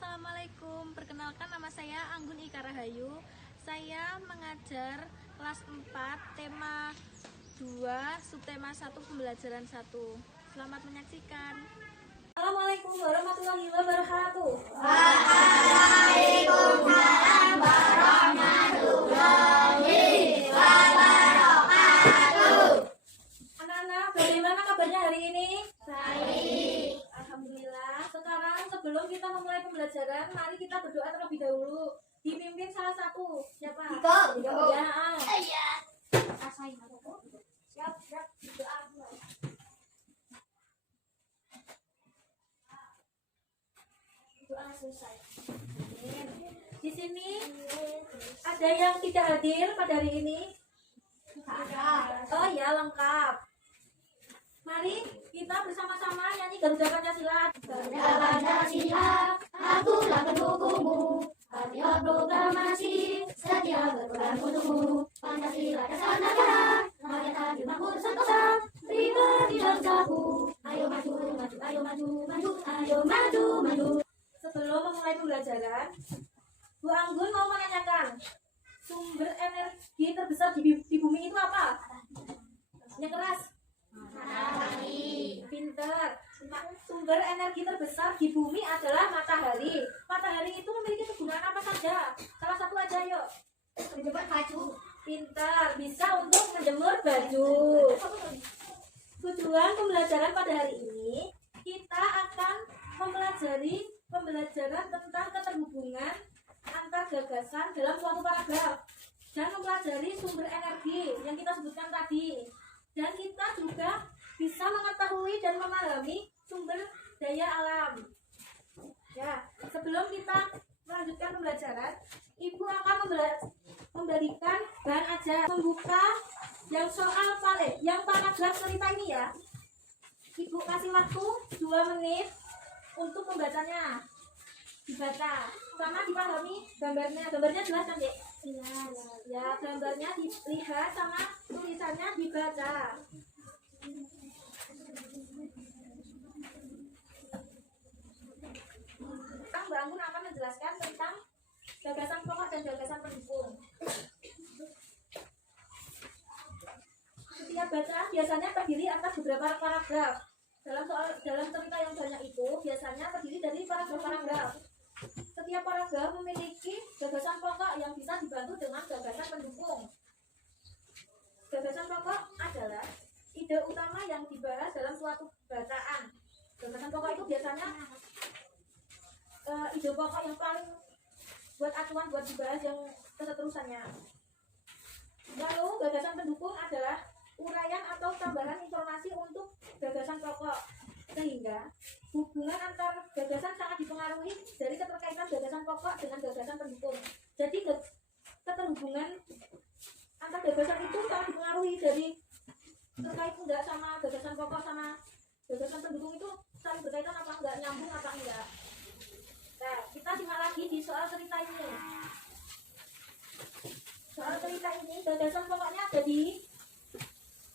Assalamualaikum. Perkenalkan, nama saya Anggun Ika Rahayu. Saya mengajar kelas 4, tema 2, subtema 1, pembelajaran 1. Selamat menyaksikan. Assalamualaikum warahmatullahi wabarakatuh. Waalaikumsalam warahmatullahi wabarakatuh. Anak-anak, bagaimana kabarnya hari ini? Baik. Alhamdulillah. Sekarang sebelum kita memulai pembelajaran, mari kita berdoa terlebih dahulu. Dipimpin salah satu. Siapa? Iko. Ya. Iya. Siap. Doa. Doa selesai. Amin. Di sini ada yang tidak hadir pada hari ini? Oh ya, lengkap. Mari kita bersama-sama nyanyi Garuda Pancasila. Garuda Pancasila, akulah pendukungmu. Patriot proklamasi, setia berperan untukmu. Pancasila dasar negara, rakyat adil makmur sentosa. Pribadi bangsaku, ayo maju, maju, ayo maju, maju, ayo maju, maju. Sebelum memulai pembelajaran, Bu Anggun mau menanyakan, sumber energi terbesar di bumi itu apa? Yang keras. Matahari. Pinter. Sumber energi terbesar di bumi adalah matahari. Matahari itu memiliki kegunaan apa saja? Salah satu aja, yuk. Menjemur baju. Pinter. Bisa untuk menjemur baju. Tujuan pembelajaran pada hari ini, kita akan mempelajari pembelajaran tentang keterhubungan antar gagasan dalam suatu paragraf dan mempelajari sumber energi yang kita sebutkan tadi. Dan kita juga bisa mengetahui dan memahami sumber daya alam. Ya, sebelum kita melanjutkan pembelajaran, Ibu akan memberikan bahan ajar, membuka yang soal yang paragraf cerita ini ya. Ibu kasih waktu 2 menit untuk membacanya. Dibaca sama dipahami gambarnya. Gambarnya jelas kan, Dek? Ya, gambarnya dilihat sama tulisannya dibaca. Sekarang Mbak Anggun akan menjelaskan tentang gagasan pokok dan gagasan pendukung. Setiap bacaan biasanya terdiri atas beberapa paragraf. Dalam cerita yang banyak itu biasanya terdiri dari paragraf-paragraf. Setiap paragraf memiliki gagasan pokok yang bisa dibantu dengan gagasan pendukung. Gagasan pokok adalah ide utama yang dibahas dalam suatu bacaan. Gagasan pokok itu biasanya ide pokok yang paling buat acuan buat dibahas yang keterusannya. Lalu gagasan pendukung adalah uraian atau tambahan informasi untuk gagasan pokok, sehingga hubungan antar gagasan sangat dipengaruhi dari keterkaitan gagasan pokok dengan gagasan pendukung. Jadi keterhubungan antar gagasan itu sangat dipengaruhi dari terkait enggak sama gagasan pokok sama gagasan pendukung itu saling berkaitan apa enggak, nyambung apa enggak. Nah, kita simak lagi di soal cerita ini. Soal cerita ini gagasan pokoknya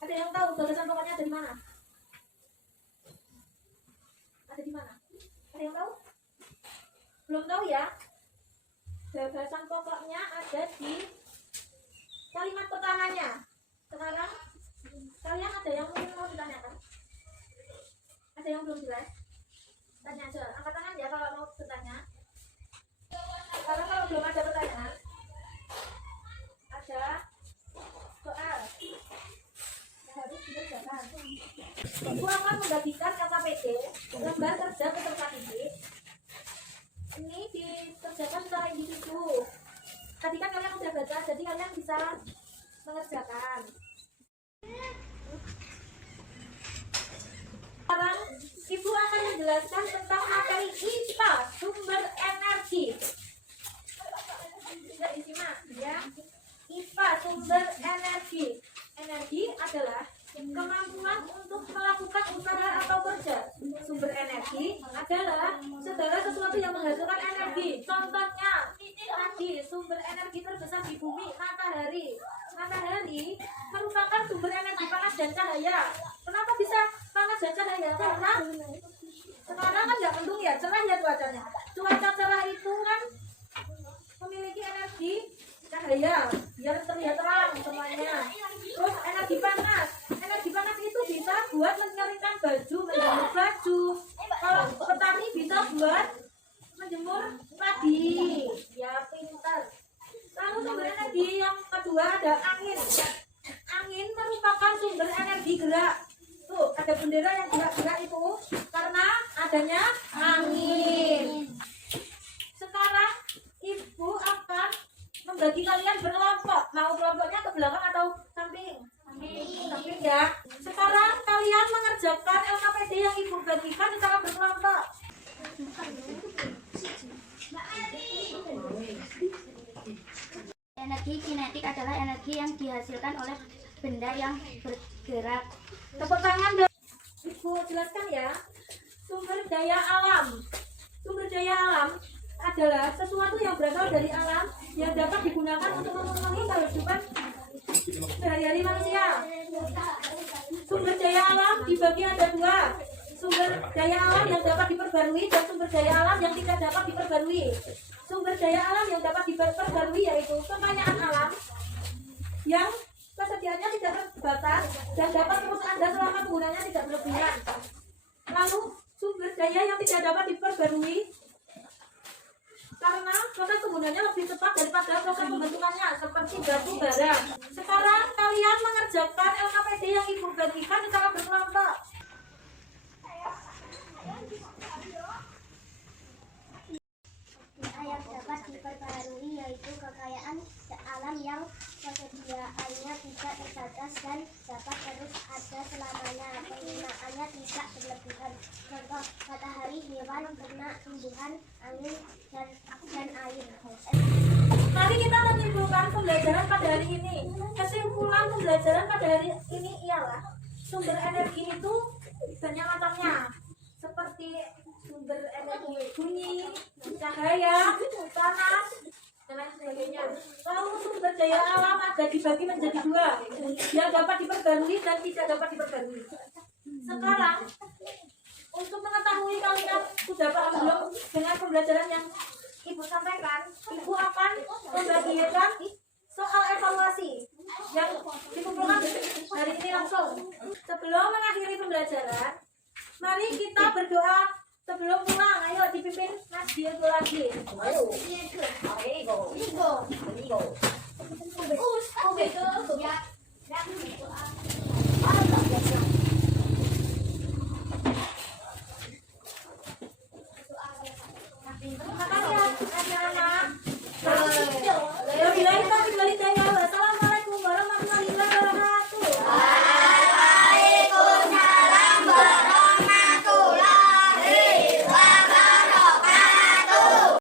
ada yang tahu gagasan pokoknya ada di mana? Ada di mana? Ada yang tahu? Belum tahu ya? Gagasan pokoknya ada di kalimat pertamanya. Sekarang kalian ada yang mungkin mau ditanyakan? Ada yang belum jelas? Tanya aja, angkat tangan ya kalau mau bertanya. Karena kalau belum ada pertanyaan, ada soal yang harus dikerjakan. Ibu akan membagikan LKPD, lembar kerja peserta didik. Ini dikerjakan secara individu. Tadi kan kalian udah baca, jadi kalian bisa mengerjakan. Sekarang Ibu akan menjelaskan tentang materi IPA, sumber energi. Tidak disimak ya. IPA, sumber energi. Energi adalah kemampuan untuk melakukan usaha atau kerja. Sumber energi adalah segala sesuatu yang menghasilkan energi. Contohnya, tadi sumber energi terbesar di bumi, matahari. Matahari merupakan sumber energi panas dan cahaya. Kenapa bisa panas dan cahaya? Karena sekarang kan nggak mendung ya, cerah ya cuacanya. Cuaca cerah buat menjemur padi. Ya, pintar. Lalu sumber energi yang kedua ada angin. Angin merupakan sumber energi gerak. Tuh, ada bendera yang gerak-gerak itu karena adanya angin. Sekarang ibu akan membagi kalian berkelompok. Mau kelompoknya ke belakang atau samping? Samping ya. Sekarang kalian mengerjakan LKPD yang ibu bagikan secara berkelompok. Energi kinetik adalah energi yang dihasilkan oleh benda yang bergerak. Tepuk tangan dong. Ibu jelaskan ya. Sumber daya alam. Sumber daya alam adalah sesuatu yang berasal dari alam yang dapat digunakan untuk memenuhi kehidupan sehari-hari manusia. Sumber daya alam dibagi ada dua. Sumber daya alam yang dapat diperbarui dan sumber daya alam yang tidak dapat diperbarui. Sumber daya alam yang dapat diperbarui yaitu kekayaan alam yang kesediaannya tidak terbatas dan dapat terus ada selama penggunanya tidak berlebihan. Lalu sumber daya yang tidak dapat diperbarui karena proses penggunaannya lebih cepat daripada proses pembentukannya seperti batu bara. Sekarang kalian mengerjakan LKPD yang ibu bagikan secara berkelompok. Yang dapat diperbarui yaitu kekayaan alam yang kesediaannya tidak terbatas dan dapat terus ada selamanya. Penggunaannya tidak berlebihan. Contoh matahari, hewan, ternak, tumbuhan, angin, dan air. Mari kita menyimpulkan pembelajaran pada hari ini. Kesimpulan pembelajaran pada hari ini ialah sumber energi itu banyak macamnya, seperti sumber energi bunyi, cahaya, panas, dan lain sebagainya. Lalu sumber daya alam ada dibagi menjadi dua, yang dapat diperbarui dan tidak dapat diperbarui. Sekarang untuk mengetahui kalian sudah paham belum dengan pembelajaran yang ibu sampaikan, ibu akan membagikan soal evaluasi yang dikumpulkan hari ini langsung. Sebelum mengakhiri pembelajaran, mari kita berdoa sebelum pulang. Ayo dipimpin Mas Diego lagi. Ayo. Terima